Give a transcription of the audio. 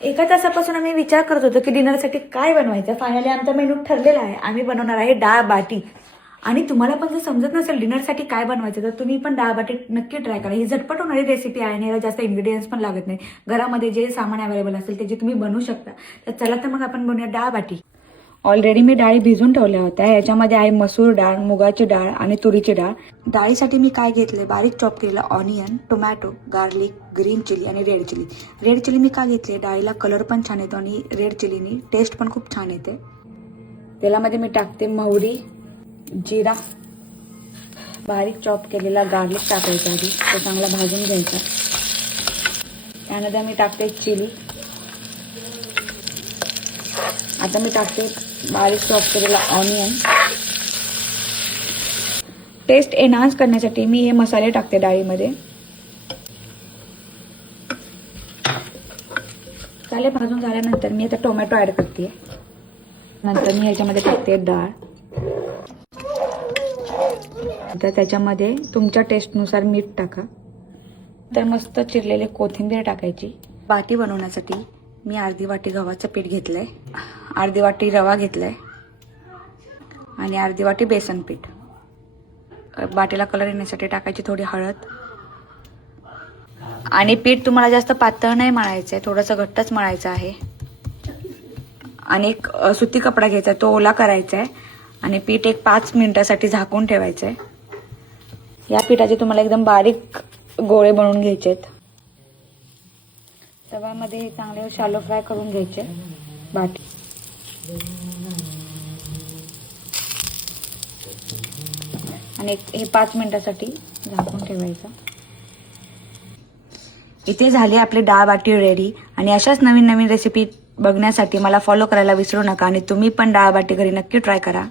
एका तासापासून आम्ही विचार करत होतो की डिनरसाठी काय बनवायचं. फायनली आमचा मेनू ठरलेला आहे. आम्ही बनवणार आहे डाळ बाटी. आणि तुम्हाला पण जर समजत नसेल डिनरसाठी काय बनवायचं तर तुम्ही पण डाळ बाटी नक्की ट्राय करा. ही झटपट होणारी रेसिपी आहे आणि याला जास्त इन्ग्रेडियंट्स पण लागत नाही. घरामध्ये जे सामान अवेलेबल असेल त्याची तुम्ही बनवू शकता. तर चला तर मग आपण बनवूया डाळ बाटी. ऑलरेडी मी डाळी भिजून ठेवल्या होत्या. याच्यामध्ये आहे मसूर डाळ, मुगाची डाळ आणि तुरीची डाळ. डाळीसाठी मी काय घेतले, बारीक चॉप केलेला onion, tomato, garlic, green chilli आणि रेड चिली. रेड चिली मी का घेतली, डाळीला कलर पण छान येतो आणि रेड चिलीनी टेस्ट पण खूप छान येते. तेलामध्ये मी टाकते मोहरी, जिरा, बारीक चॉप केलेला गार्लिक टाकायचा आधी, तो चांगला भाजून घ्यायचा. त्यानंतर मी टाकते चिली. आता मी टाकते बारीक चॉप केलेला ऑनियन. टेस्ट एनहान्स करण्यासाठी मी हे मसाले टाकते डाळीमध्ये. मसाले भाजून झाल्यानंतर मी आता टोमॅटो ऍड करते. नंतर मी ह्याच्यामध्ये टाकते डाळ. तर त्याच्यामध्ये तुमच्या टेस्टनुसार मीठ टाका. तर मस्त चिरलेले कोथिंबीर टाकायची. बाटी बनवण्यासाठी मी अर्धी वाटी गव्हाचं पीठ घेतलंय, अर्धी वाटी रवा घेतलाय आणि अर्धी वाटी बेसन पीठ. बाटीला कलर येण्यासाठी टाकायची थोडी हळद. आणि पीठ तुम्हाला जास्त पातळ नाही मळायचं आहे, थोडंसं घट्टच मळायचं आहे. आणि एक सुती कपडा घ्यायचा, तो ओला करायचा आहे आणि पीठ एक 5 मिनिटासाठी झाकून ठेवायचं आहे. या पिठाचे तुम्हाला एकदम बारीक गोळे बनवून घ्यायचे आहेत. तव्यामध्ये चांगले शालो फ्राय करून घ्यायचे बाटी. आणि हे 5 मिनिटासाठी झाकून ठेवायचं. इथे झाली आपली डाळ बाटी रेडी. आणि अशाच नवीन नवीन रेसिपी बघण्यासाठी मला फॉलो करायला विसरू नका. आणि तुम्ही पण डाळ बाटी घरी नक्की ट्राय करा.